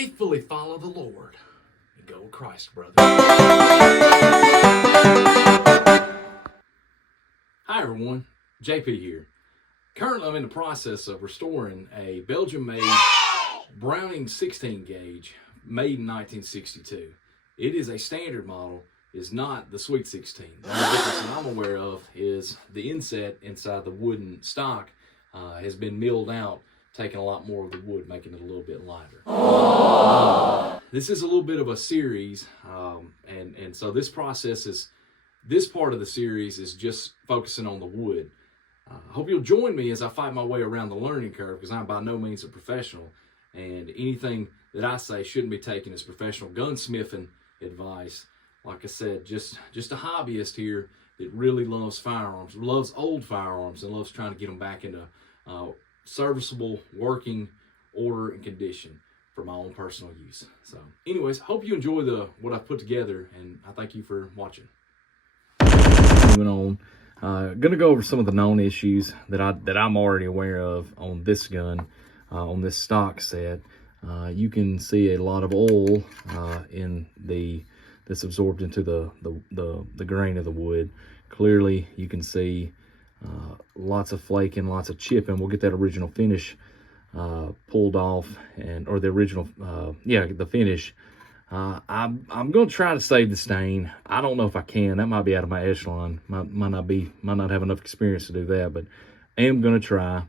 faithfully follow the Lord and go with Christ, brother. Hi, everyone. JP here. Currently, I'm in the process of restoring a Belgian-made Browning 16 gauge made in 1962. It is a standard model. Is not the Sweet 16. The only difference that I'm aware of is the inset inside the wooden stock has been milled out, taking a lot more of the wood, making it a little bit lighter. This is a little bit of a series, and so this part of the series is just focusing on the wood. I hope you'll join me as I fight my way around the learning curve, because I'm by no means a professional, and anything that I say shouldn't be taken as professional gunsmithing advice. Like I said, just a hobbyist here that really loves firearms, loves old firearms, and loves trying to get them back into serviceable, working order and condition for my own personal use. So anyways, hope you enjoy what I've put together, and I thank you for watching. Moving on, gonna go over some of the known issues that I'm already aware of on this gun, on this stock set. You can see a lot of oil in that's absorbed into the grain of the wood. Clearly, you can see lots of flaking, lots of chipping. We'll get that original finish pulled off, or the original, the finish. I'm going to try to save the stain. I don't know if I can. That might be out of my echelon. Might not have enough experience to do that, but I am going to try.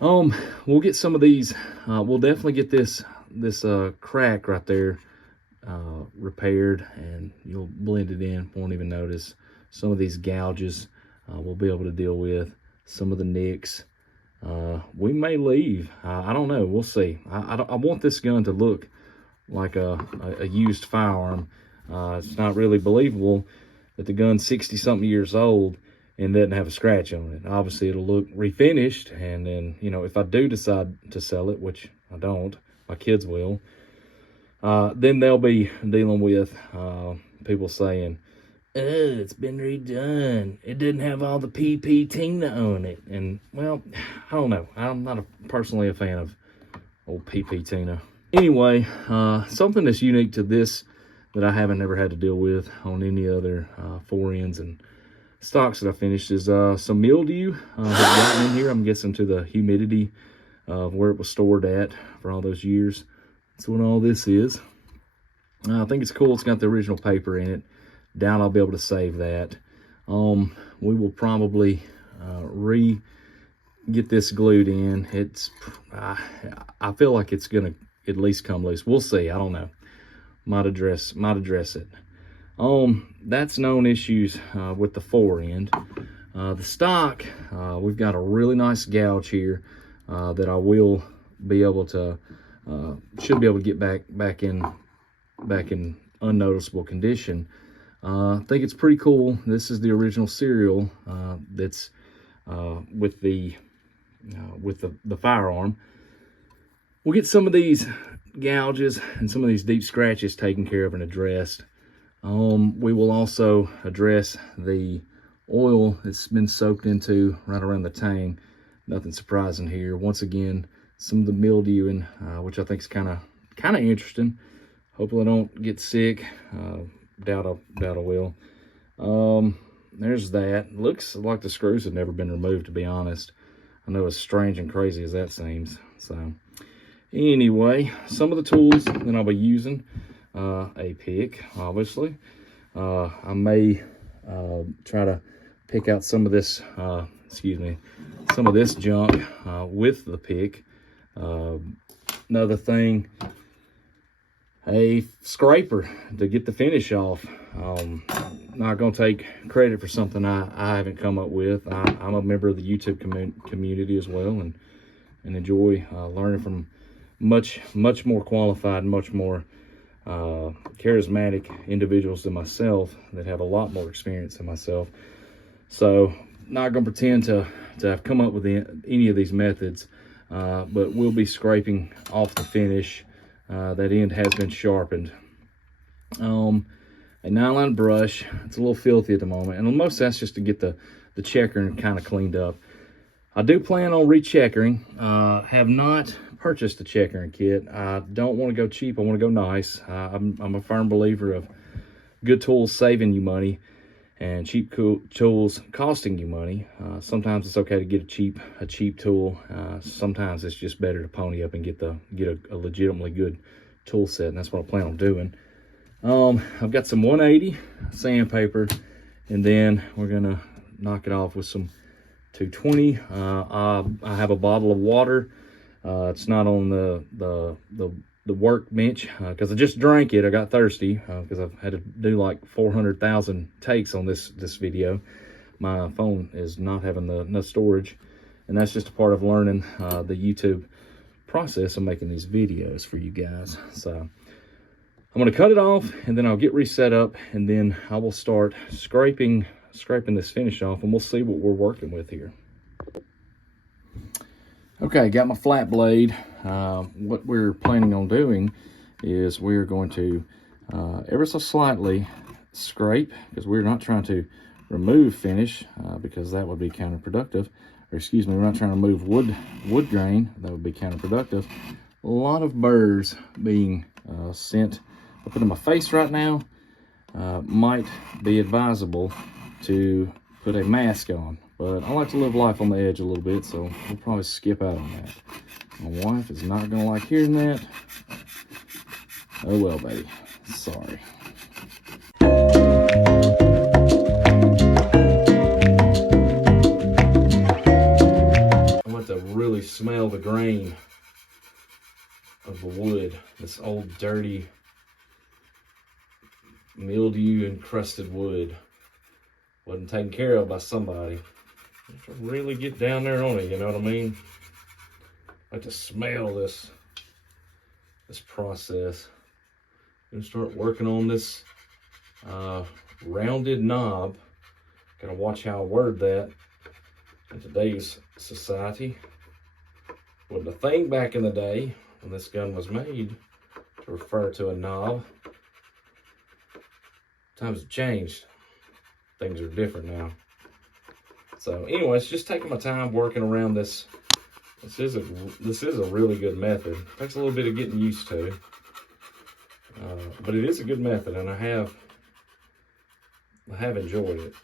We'll get some of these. We'll definitely get this crack right there repaired, and you'll blend it in, won't even notice. Some of these gouges we'll be able to deal with. Some of the nicks we may leave. I don't know, we'll see. I want this gun to look like a used firearm. It's not really believable that the gun's 60-something years old and doesn't have a scratch on it. Obviously it'll look refinished, and then, you know, if I do decide to sell it, which I don't, my kids will, then they'll be dealing with people saying, oh, it's been redone. It didn't have all the PP Tina on it. And, well, I don't know. I'm not personally a fan of old PP Tina. Anyway, something that's unique to this that I haven't ever had to deal with on any other forends and stocks that I finished is some mildew has gotten in here. I'm guessing to the humidity of where it was stored at for all those years. That's what all this is. I think it's cool. It's got the original paper in it. Doubt I'll be able to save that. We will probably get this glued in. I feel like it's gonna at least come loose. We'll see. I don't know. Might address it. That's known issues with the forend. The stock, we've got a really nice gouge here that I will be able to should be able to get back in unnoticeable condition. I think it's pretty cool. This is the original serial that's with the firearm. We'll get some of these gouges and some of these deep scratches taken care of and addressed. We will also address the oil that's been soaked into right around the tang. Nothing surprising here. Once again, some of the mildewing, which I think is kind of interesting. Hopefully I don't get sick. Doubt I will. There's that. Looks like the screws have never been removed, to be honest. I know, as strange and crazy as that seems. So anyway, some of the tools that I'll be using, a pick, obviously. I may try to pick out some of this, some of this junk with the pick. Another thing, a scraper to get the finish off. Not going to take credit for something I haven't come up with. I'm a member of the YouTube community as well, and enjoy learning from much more qualified, much more charismatic individuals than myself that have a lot more experience than myself. So not going to pretend to have come up with any of these methods, but we'll be scraping off the finish. That end has been sharpened. A nylon brush. It's a little filthy at the moment, and most that's just to get the checkering kind of cleaned up. I do plan on recheckering. Have not purchased the checkering kit. I don't want to go cheap. I want to go nice. I'm a firm believer of good tools saving you money and cheap tools costing you money. Sometimes it's okay to get a cheap tool. Sometimes it's just better to pony up and get a legitimately good tool set, and that's what I plan on doing. I've got some 180 sandpaper, and then we're gonna knock it off with some 220. I have a bottle of water. It's not on the workbench because I just drank it. I got thirsty because I've had to do like 400,000 takes on this video. My phone is not having enough storage, and that's just a part of learning the YouTube process of making these videos for you guys. So I'm going to cut it off, and then I'll get reset up, and then I will start scraping this finish off, and we'll see what we're working with here. Okay, got my flat blade. What we're planning on doing is we're going to ever so slightly scrape, because we're not trying to remove finish because that would be counterproductive. Or excuse me, we're not trying to remove wood grain. That would be counterproductive. A lot of burrs being sent up into my face right now. Might be advisable to put a mask on, but I like to live life on the edge a little bit, so we'll probably skip out on that. My wife is not gonna like hearing that. Oh well, baby, sorry. I want to really smell the grain of the wood, this old dirty mildew encrusted wood. Wasn't taken care of by somebody. To really get down there on it, you know what I mean? I like to smell this process. I'm gonna start working on this rounded knob. Gotta watch how I word that in today's society. Wasn't a thing back in the day when this gun was made to refer to a knob. Times have changed. Things are different now. So anyways, just taking my time working around this. This is a really good method. Takes a little bit of getting used to, but it is a good method, and I have enjoyed it.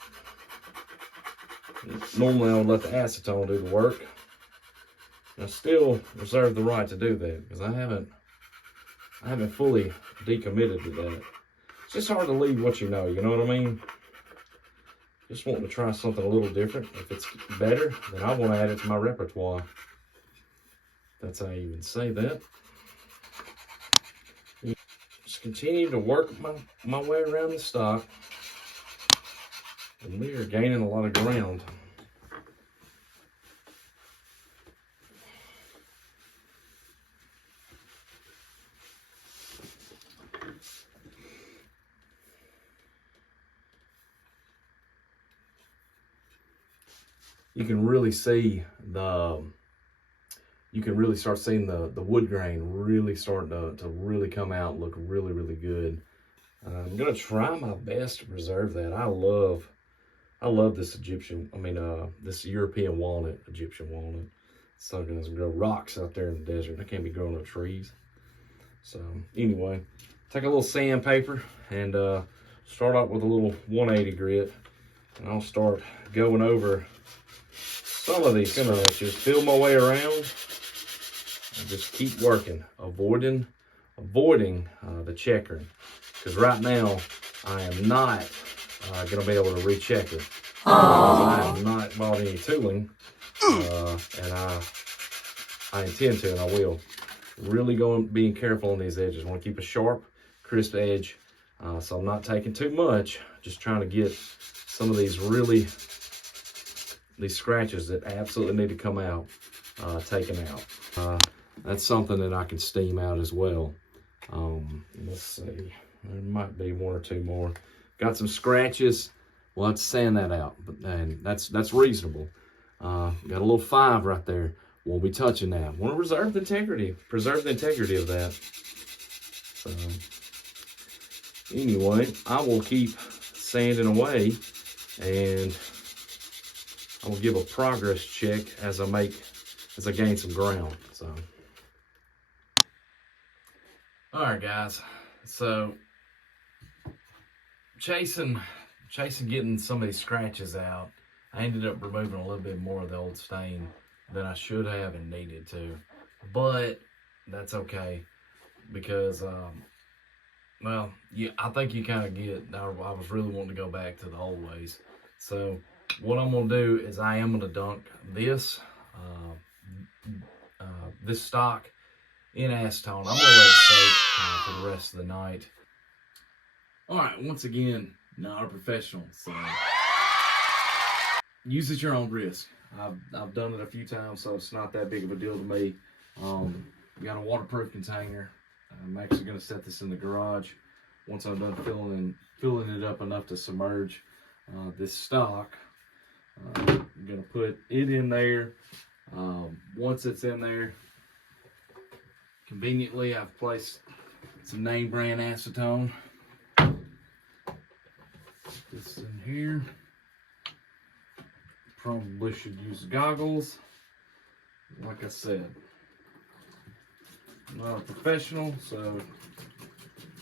Normally I would let the acetone do the work. I still reserve the right to do that because I haven't fully decommitted to that. It's just hard to leave what you know what I mean? Just wanting to try something a little different. If it's better, then I want to add it to my repertoire. That's how you would say that. Just continue to work my way around the stock. And we are gaining a lot of ground. You can really see you can really start seeing the wood grain really starting to really come out, look really, really good. I'm gonna try my best to preserve that. I love this this European walnut, Egyptian walnut. So gonna grow rocks out there in the desert. I can't be growing up trees. So anyway, take a little sandpaper and start out with a little 180 grit, and I'll start going over some of these finishes, feel my way around, and just keep working, avoiding the checkering. Because right now, I am not going to be able to rechecker. I have not bought any tooling, and I intend to, and I will. Really being careful on these edges. I want to keep a sharp, crisp edge, so I'm not taking too much. Just trying to get some of these these scratches that absolutely need to come out, taken out. That's something that I can steam out as well. Let's see, there might be one or two more. Got some scratches. Well, let's sand that out, and that's reasonable. Got a little 5 right there. Won't be touching that. Want to preserve the integrity of that. So anyway, I will keep sanding away, and I will give a progress check as I gain some ground. So All right, guys. So chasing getting some of these scratches out, I ended up removing a little bit more of the old stain than I should have and needed to. But that's okay because, well, I think you kind of get, I was really wanting to go back to the old ways. So what I'm going to do is I am going to dunk this, this stock in acetone. I'm going to let it soak for the rest of the night. All right, once again, not a professional, so use at your own risk. I've done it a few times, so it's not that big of a deal to me. You got a waterproof container. I'm actually going to set this in the garage once I'm done filling it up enough to submerge this stock. I'm going to put it in there. Once it's in there, conveniently I've placed some name brand acetone. This in here. Probably should use goggles. Like I said, I'm not a professional, so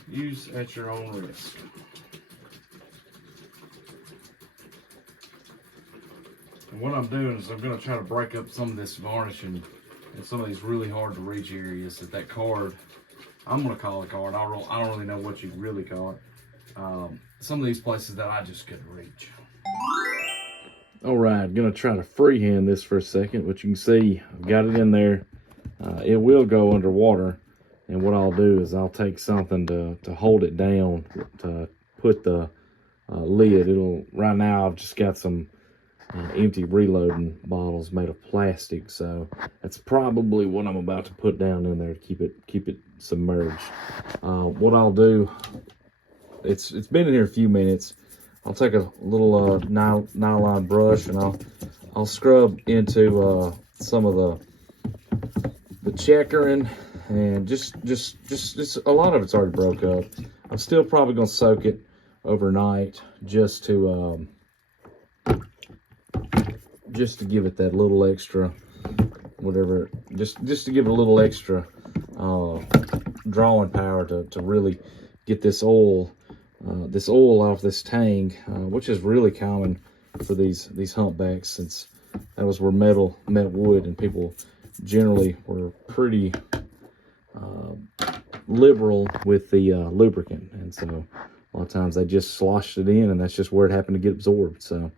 use at your own risk. And what I'm doing is I'm going to try to break up some of this varnish and some of these really hard to reach areas that card, I'm going to call it card. I don't really know what you'd really call it. Some of these places that I just couldn't reach. All right, gonna try to freehand this for a second, but you can see I've got it in there. It will go underwater, and what I'll do is I'll take something to hold it down, to put the lid. Right now I've just got some empty reloading bottles made of plastic, so that's probably what I'm about to put down in there to keep it submerged. What I'll do, it's been in here a few minutes. I'll take a little nylon brush and I'll scrub into some of the checkering, and just a lot of it's already broke up. I'm still probably gonna soak it overnight just to give it that little extra, whatever, just to give it a little extra drawing power to really get this oil off this tang, which is really common for these humpbacks, since that was where metal met wood, and people generally were pretty liberal with the lubricant, and so a lot of times they just sloshed it in, and that's just where it happened to get absorbed. So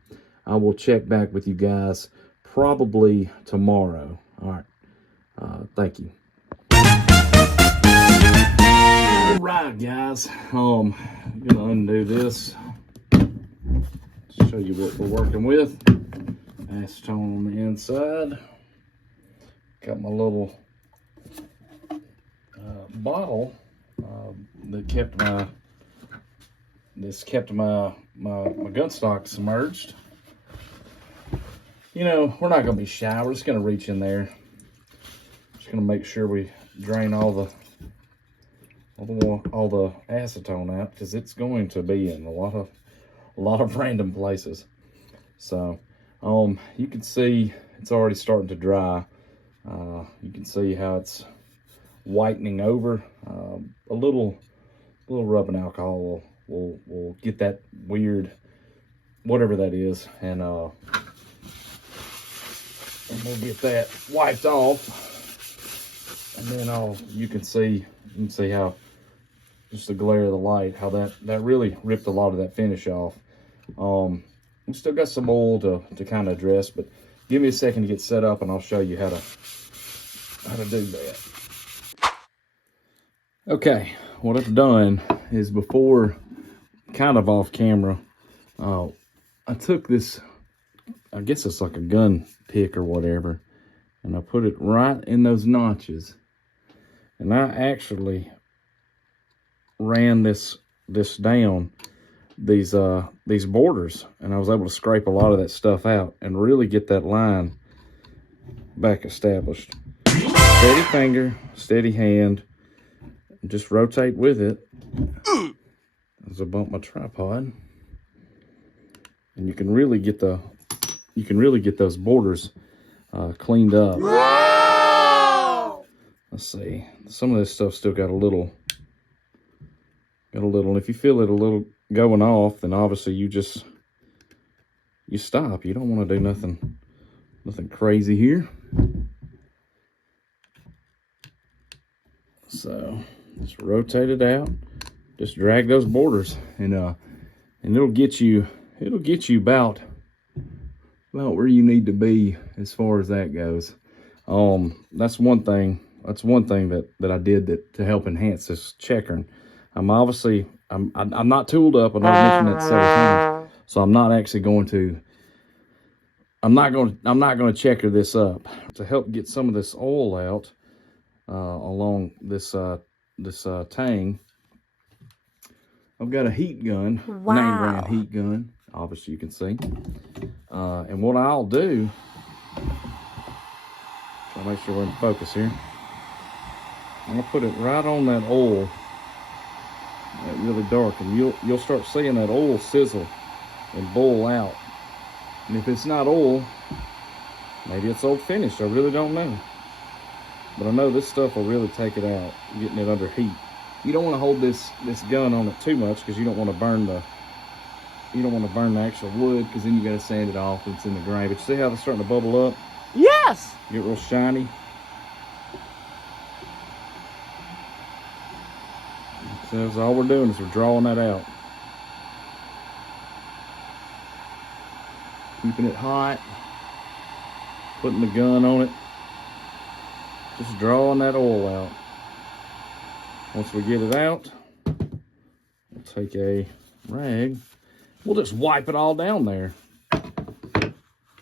I will check back with you guys probably tomorrow. All right, thank you. All right, guys, I'm gonna undo this, show you what we're working with. Acetone on the inside. Got my little bottle that kept my gun stock submerged. You know, we're not gonna be shy. We're just gonna reach in there. Just gonna make sure we drain all the acetone out, because it's going to be in a lot of random places. So you can see it's already starting to dry. You can see how it's whitening over. A little rubbing alcohol will get that weird, whatever that is, and we'll get that wiped off. And then you can see how just the glare of the light, how that really ripped a lot of that finish off. We still got some oil to kind of address, but give me a second to get set up and I'll show you how to do that. Okay, what I've done is, before, kind of off camera, I took this, I guess it's like a gun pick or whatever, and I put it right in those notches, and I actually ran this down these borders, and I was able to scrape a lot of that stuff out and really get that line back established. Steady finger, steady hand, just rotate with it as I bump my tripod, and you can really get those borders cleaned up. Wow! Let's see, some of this stuff still got a little Got a little, if you feel it a little going off, then obviously you stop. You don't want to do nothing crazy here. So just rotate it out. Just drag those borders, and it'll get you about where you need to be as far as that goes. That's one thing that I did to help enhance this checkering. I'm not tooled up. I know I've mentioned that several times, so I'm not going to checker this up to help get some of this oil out along this tang. I've got a heat gun, wow. 9 grand heat gun, obviously you can see. And what I'll do, try to make sure we're in focus here. I'm gonna put it right on that oil, that really dark, and you'll start seeing that oil sizzle and boil out. And if it's not oil, maybe it's old finished. I really don't know. But I know this stuff will really take it out, getting it under heat. You don't want to hold this gun on it too much, because you don't want to burn the actual wood, because then you got to sand it off and it's in the grain. But you see how it's starting to bubble up? Yes. Get real shiny. So that's all we're doing, is we're drawing that out. Keeping it hot. Putting the gun on it. Just drawing that oil out. Once we get it out, we'll take a rag. We'll just wipe it all down there.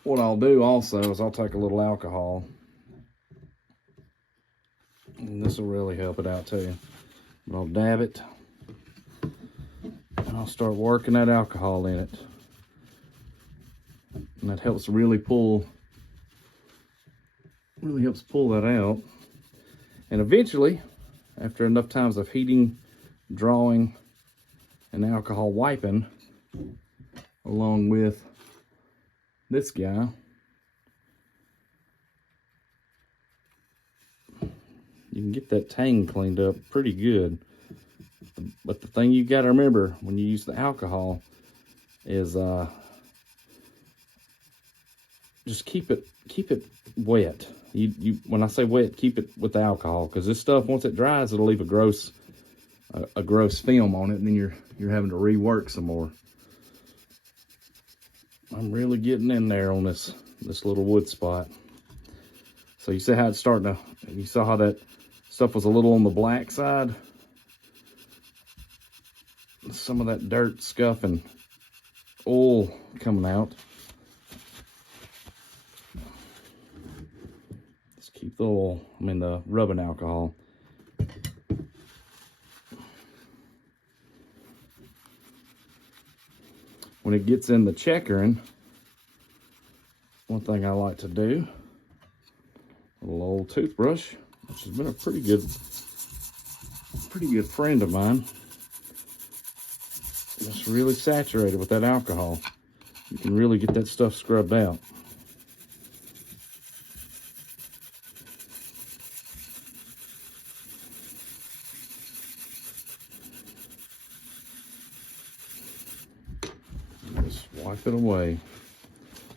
What I'll do also is I'll take a little alcohol. And this will really help it out too. But I'll dab it. And I'll start working that alcohol in it. And that helps really pull that out. And eventually, after enough times of heating, drawing, and alcohol wiping, along with this guy, you can get that tang cleaned up pretty good. But the thing you got to remember when you use the alcohol is just keep it wet. When I say wet, keep it with the alcohol, because this stuff, once it dries, it'll leave a gross film on it, and then you're having to rework some more. I'm really getting in there on this little wood spot. So you see how it's starting to, you saw how that stuff was a little on the black side? Some of that dirt, scuff, and oil coming out. Just keep the rubbing alcohol. When it gets in the checkering, one thing I like to do, a little old toothbrush, which has been a pretty good friend of mine. Just really saturated with that alcohol. You can really get that stuff scrubbed out. Just wipe it away.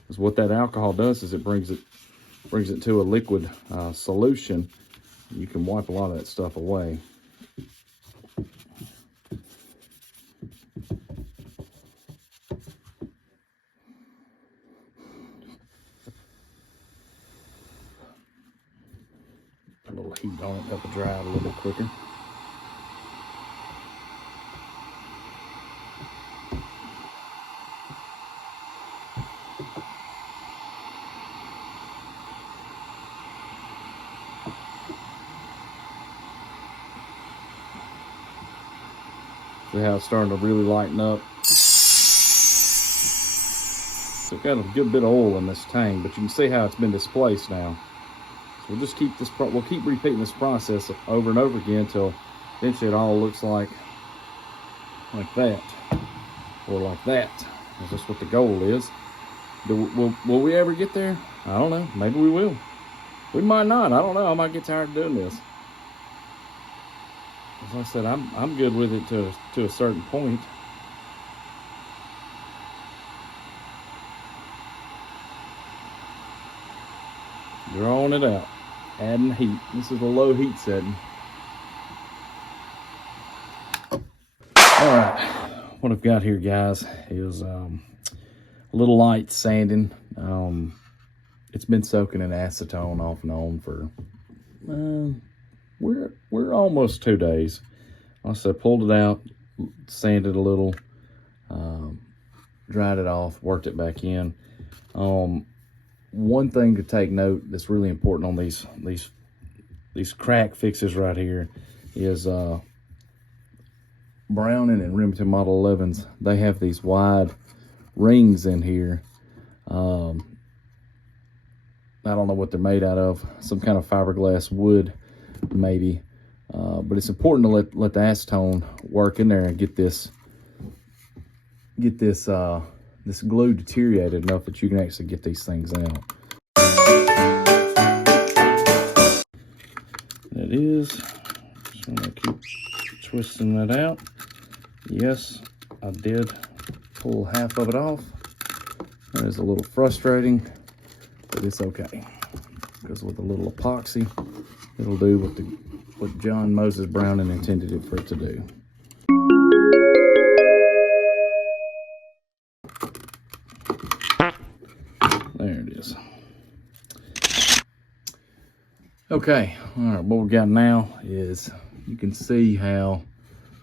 Because what that alcohol does is it brings it to a liquid solution. You can wipe a lot of that stuff away. A little heat on it, help it dry out a little bit quicker. See how it's starting to really lighten up. So it's got a good bit of oil in this tang, but you can see how it's been displaced now. So we'll just keep keep repeating this process over and over again until eventually it all looks like that, or like that. Is this what the goal is? Will we ever get there? I don't know. Maybe we will. We might not. I don't know. I might get tired of doing this. Like I said, I'm good with it to a certain point. Drawing it out, adding heat. This is a low heat setting. All right, what I've got here, guys, is a little light sanding. It's been soaking in acetone off and on for we're almost 2 days. Also pulled it out, sanded a little, dried it off, worked it back in. One thing to take note that's really important on these crack fixes right here is Browning and Remington Model 11s. They have these wide rings in here. I don't know what they're made out of. Some kind of fiberglass wood, maybe. But it's important to let the acetone work in there and get this glue deteriorated enough that you can actually get these things out. It is. Just want to keep twisting that out. Yes, I did pull half of it off. That is a little frustrating, but it's okay. Because with a little epoxy, it'll do what John Moses Browning intended it for it to do. There it is. Okay, all right, what we got now is, you can see how,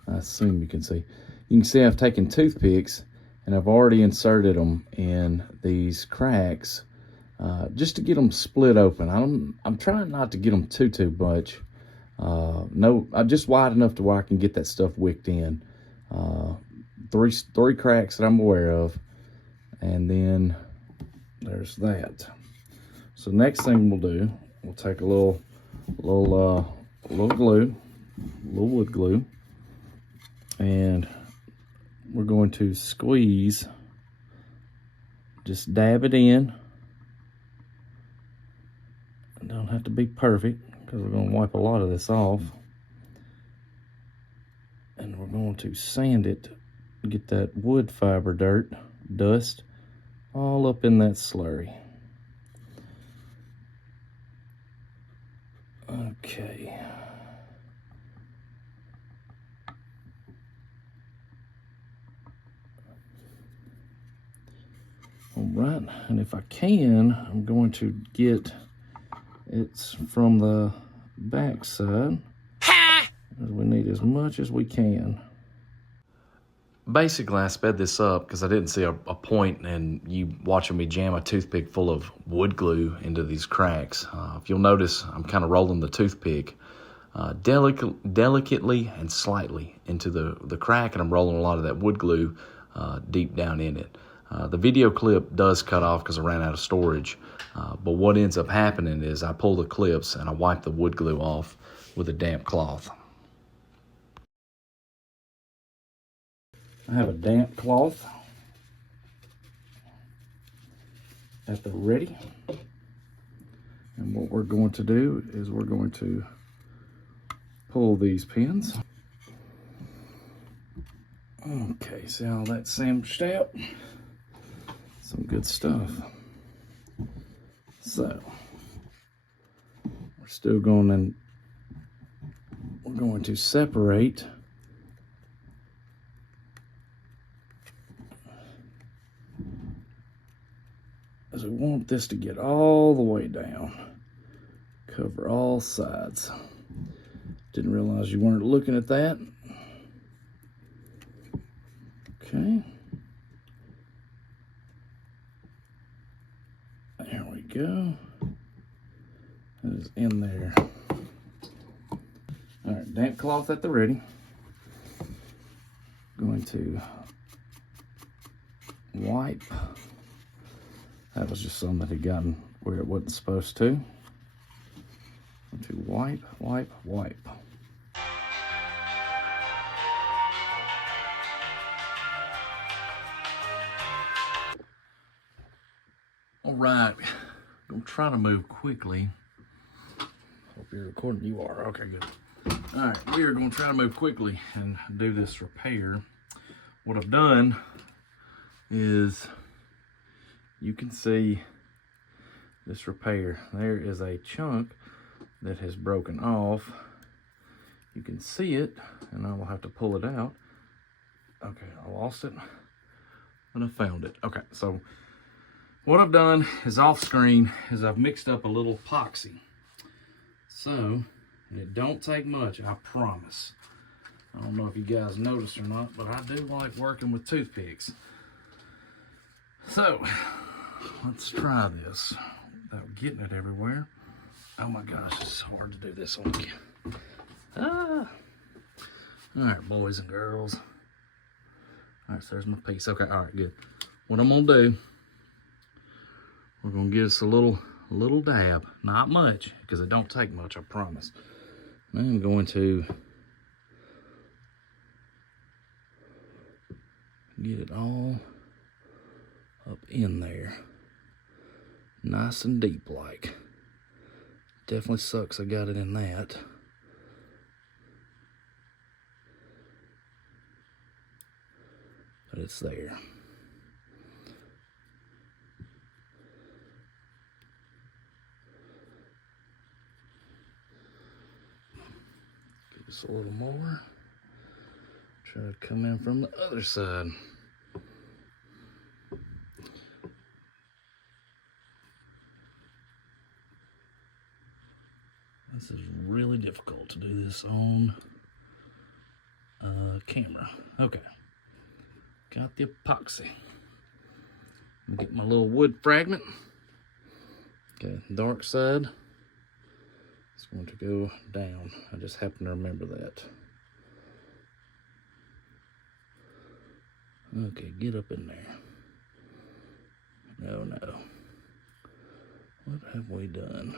I assume you can see I've taken toothpicks and I've already inserted them in these cracks just to get them split open. I'm trying not to get them too much. No, just wide enough to where I can get that stuff wicked in. Three cracks that I'm aware of, and then there's that. So next thing we'll do, we'll take a little glue, wood glue, and we're going to squeeze, just dab it in. It don't have to be perfect because we're going to wipe a lot of this off. And we're going to sand it, get that wood fiber dust all up in that slurry. Okay. All right, and if I can, I'm going to get it from the back side. We need as much as we can. Basically, I sped this up because I didn't see a point in you watching me jam a toothpick full of wood glue into these cracks. If you'll notice, I'm kind of rolling the toothpick delicately and slightly into the crack, and I'm rolling a lot of that wood glue deep down in it. The video clip does cut off because I ran out of storage, but what ends up happening is I pull the clips and I wipe the wood glue off with a damp cloth. I have a damp cloth at the ready. And what we're going to do is we're going to pull these pins. Okay, see all that sandwiched out? Some good stuff. So, we're still going and we're going to separate as we want this to get all the way down, cover all sides. Didn't realize you weren't looking at that. Okay. There we go. That is in there. All right, damp cloth at the ready. Going to wipe. That was just something that had gotten where it wasn't supposed to. Going to wipe, wipe, wipe. All right, gonna try to move quickly. Hope you're recording. You are. Okay, good. All right, we are going to try to move quickly and do this repair. What I've done is, you can see this repair. There is a chunk that has broken off. You can see it, and I will have to pull it out. Okay, I lost it, and I found it. Okay, so what I've done is off screen is I've mixed up a little epoxy. So, it don't take much, I promise. I don't know if you guys noticed or not, but I do like working with toothpicks. So, let's try this without getting it everywhere. Oh my gosh, it's hard to do this on camera. Ah! Alright, boys and girls. Alright, so there's my piece. Okay, alright, good. What I'm gonna do, we're gonna give us a little dab. Not much, because it don't take much, I promise. Now I'm going to get it all up in there. Nice and deep like. Definitely sucks I got it in that. But it's there. Give us a little more. Try to come in from the other side. This is really difficult to do this on camera. Okay, got the epoxy. Get my little wood fragment. Okay, dark side is going to go down. I just happen to remember that. Okay, get up in there. No. What have we done?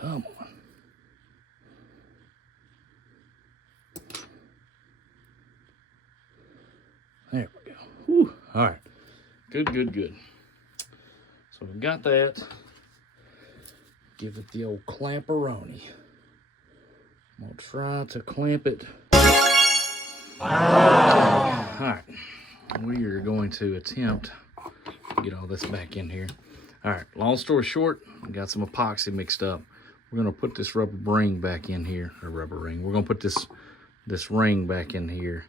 Come on. There we go. Whew. All right. Good. So we've got that. Give it the old clamperoni. I'm going to try to clamp it. All right. We are going to attempt to get all this back in here. All right. Long story short, we got some epoxy mixed up. We're going to put this rubber ring back in here. Or rubber ring. We're going to put this ring back in here.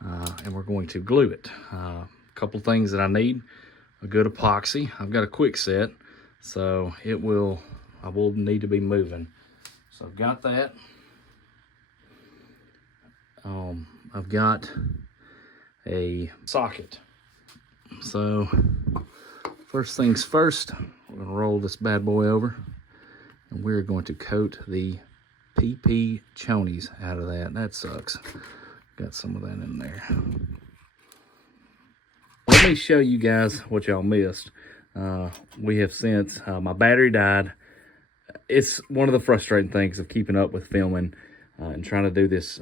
And we're going to glue it. A couple things that I need. A good epoxy. I've got a quick set, so I will need to be moving. So I've got that. I've got a socket. So first things first, we're going to roll this bad boy over, and we're going to coat the PP chonies out of that. That sucks. Got some of that in there. Let me show you guys what y'all missed. We have since, my battery died. It's one of the frustrating things of keeping up with filming and trying to do this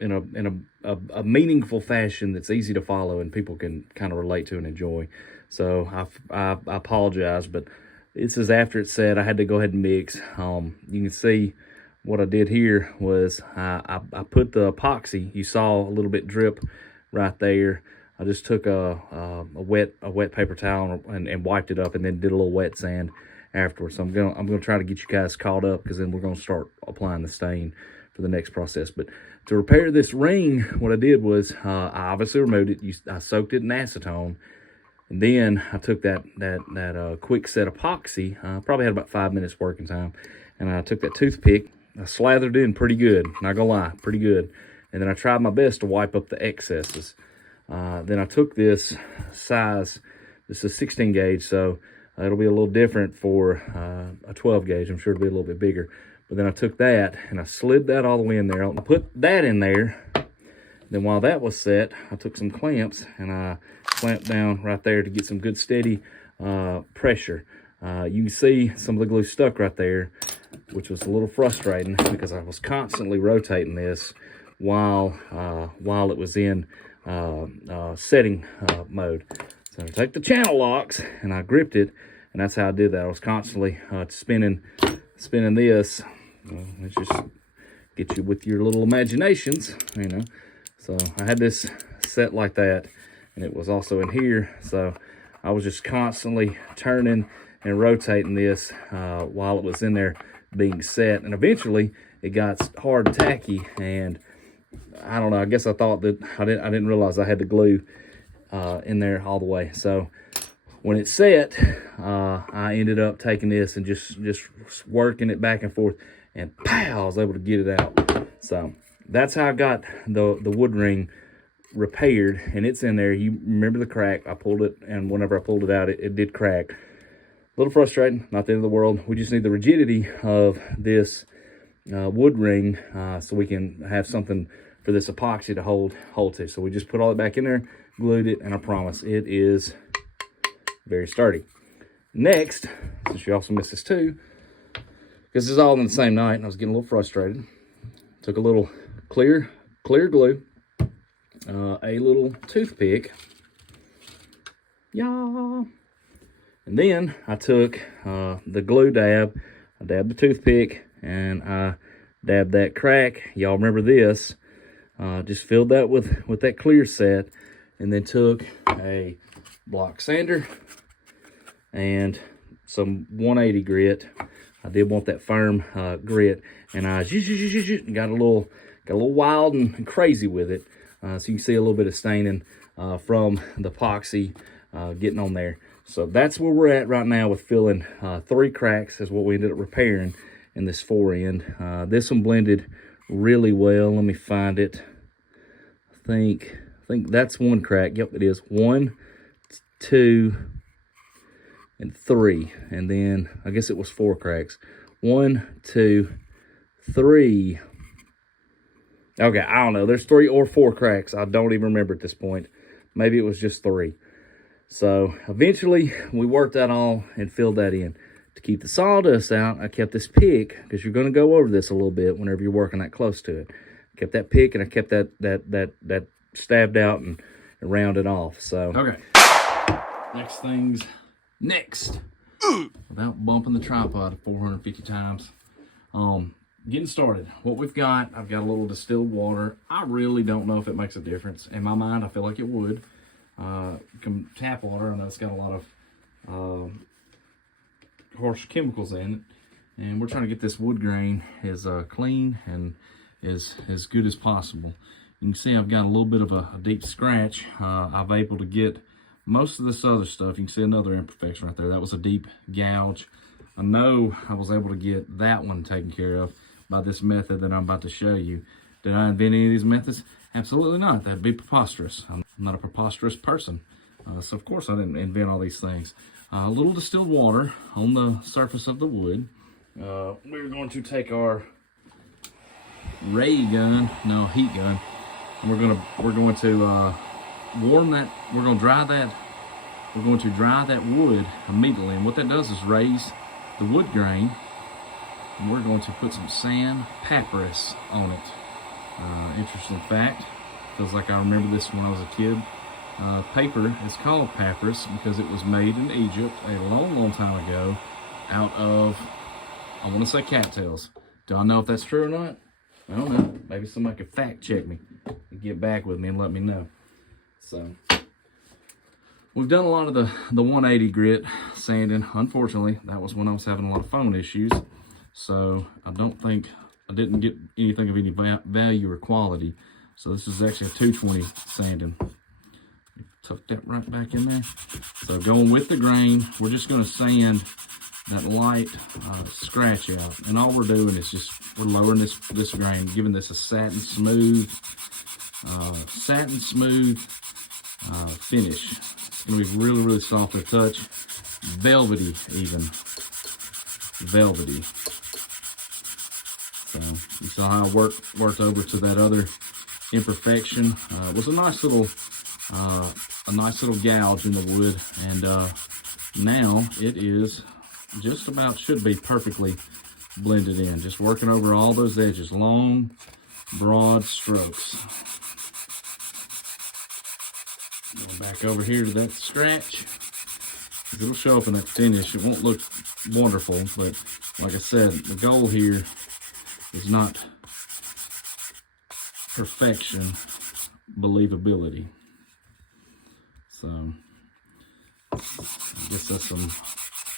in a meaningful fashion that's easy to follow and people can kind of relate to and enjoy. So I apologize, but this is after it's said. I had to go ahead and mix. You can see what I did here was I put the epoxy. You saw a little bit drip right there. I just took a wet paper towel and wiped it up, and then did a little wet sand afterwards. So I'm gonna try to get you guys caught up, because then we're gonna start applying the stain for the next process. But to repair this ring, what I did was I obviously removed it. I soaked it in acetone, and then I took that quick set epoxy. Probably had about 5 minutes working time, and I took that toothpick. I slathered it in pretty good. Not gonna lie, pretty good. And then I tried my best to wipe up the excesses. Then I took this size, this is 16 gauge, so it'll be a little different for a 12 gauge. I'm sure it'll be a little bit bigger. But then I took that and I slid that all the way in there. I put that in there. Then while that was set, I took some clamps and I clamped down right there to get some good steady pressure. You can see some of the glue stuck right there, which was a little frustrating because I was constantly rotating this while it was in setting mode. So I take the channel locks and I gripped it, and that's how I did that. I was constantly spinning this. Let's just get you with your little imaginations, you know. So I had this set like that, and it was also in here. So I was just constantly turning and rotating this while it was in there being set. And eventually it got hard and tacky, and I don't know, I guess I thought that I didn't realize I had the glue in there all the way. So when it set, I ended up taking this and just working it back and forth, and pow, I was able to get it out. So that's how I got the wood ring repaired, and it's in there. You remember the crack? I pulled it, and whenever I pulled it out, it did crack. A little frustrating, not the end of the world. We just need the rigidity of this wood ring so we can have something for this epoxy to hold to. So we just put all it back in there, glued it, and I promise it is very sturdy. Next, since you also missed this too, because this is all in the same night and I was getting a little frustrated, took a little clear glue, a little toothpick, and then I took the glue dab, I dabbed the toothpick, and I dabbed that crack. Y'all remember this? Just filled that with that clear set, and then took a block sander and some 180 grit. I did want that firm grit, and I got a little wild and crazy with it. So you can see a little bit of staining from the epoxy getting on there. So that's where we're at right now with filling 3 cracks is what we ended up repairing in this forend. This one blended really well. Let me find it. I think that's 1 crack. Yep, it is. 1, 2, and 3. And then I guess it was 4 cracks. 1, 2, 3. Okay, I don't know. There's 3 or 4 cracks. I don't even remember at this point. Maybe it was just 3. So eventually we worked that all and filled that in. To keep the sawdust out, I kept this pick, because you're going to go over this a little bit whenever you're working that close to it. I kept that pick, and I kept that stabbed out and rounded off. So okay, next things next. Without bumping the tripod 450 times. Getting started. What we've got, I've got a little distilled water. I really don't know if it makes a difference. In my mind, I feel like it would. Tap water, I know it's got a lot of harsh chemicals in it, and we're trying to get this wood grain as clean and as good as possible. You can see I've got a little bit of a deep scratch. I've able to get most of this other stuff. You can see another imperfection right there. That was a deep gouge. I know I was able to get that one taken care of by this method that I'm about to show you. Did I invent any of these methods? Absolutely not. That'd be preposterous. I'm not a preposterous person. So of course I didn't invent all these things. A little distilled water on the surface of the wood. We're going to take our heat gun, and we're going to warm that. We're going to dry that. We're going to dry that wood immediately, and what that does is raise the wood grain. And we're going to put some sand papyrus on it. Interesting fact. Feels like I remember this when I was a kid. Paper is called papyrus because it was made in Egypt a long time ago out of, I want to say, cattails. Do I know if that's true or not? I don't know. Maybe somebody could fact check me and get back with me and let me know. So we've done a lot of the 180 grit sanding. Unfortunately, that was when I was having a lot of phone issues. So I didn't get anything of any value or quality. So this is actually a 220 sanding. Tuck that right back in there. So going with the grain, we're just going to sand that light scratch out. And all we're doing is we're lowering this grain, giving this a satin smooth finish. It's going to be really soft to touch. Velvety even. Velvety. So you saw how I worked over to that other imperfection. It was a nice little gouge in the wood, and now it is just about, should be perfectly blended in. Just working over all those edges, long, broad strokes. Back over here to that scratch. It'll show up in that finish. It won't look wonderful, but like I said, the goal here is not perfection, believability. So I guess that's some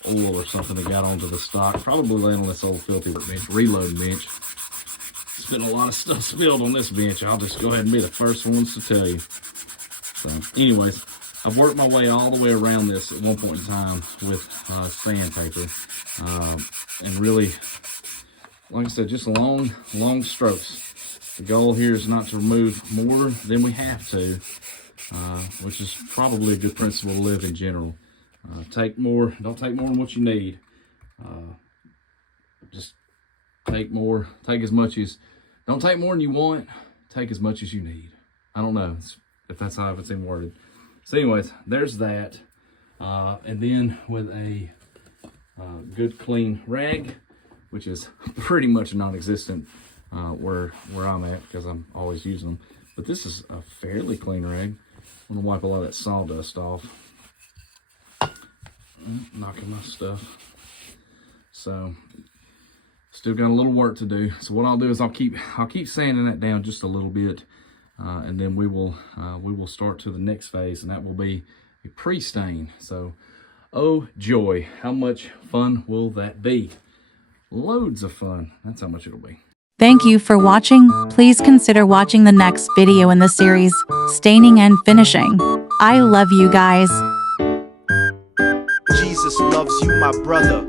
oil or something that got onto the stock. Probably laying on this old filthy bench, reload bench. It's been a lot of stuff spilled on this bench. I'll just go ahead and be the first ones to tell you. So anyways, I've worked my way all the way around this at one point in time with sandpaper. And really, like I said, just long strokes. The goal here is not to remove more than we have to, which is probably a good principle to live in general. Don't take more than what you need. Just take as much as, don't take more than you want, take as much as you need. I don't know if that's how it's even worded. So anyways, there's that. And then with a good clean rag, which is pretty much non-existent where I'm at because I'm always using them. But this is a fairly clean rag. I'm gonna wipe a lot of that sawdust off. Knocking my stuff. So still got a little work to do. So what I'll do is I'll keep sanding that down just a little bit, and then we will start to the next phase, and that will be a pre-stain. So, oh joy, how much fun will that be? Loads of fun. That's how much it'll be. Thank you for watching. Please consider watching the next video in the series, Staining and Finishing. I love you guys. Jesus loves you, my brother.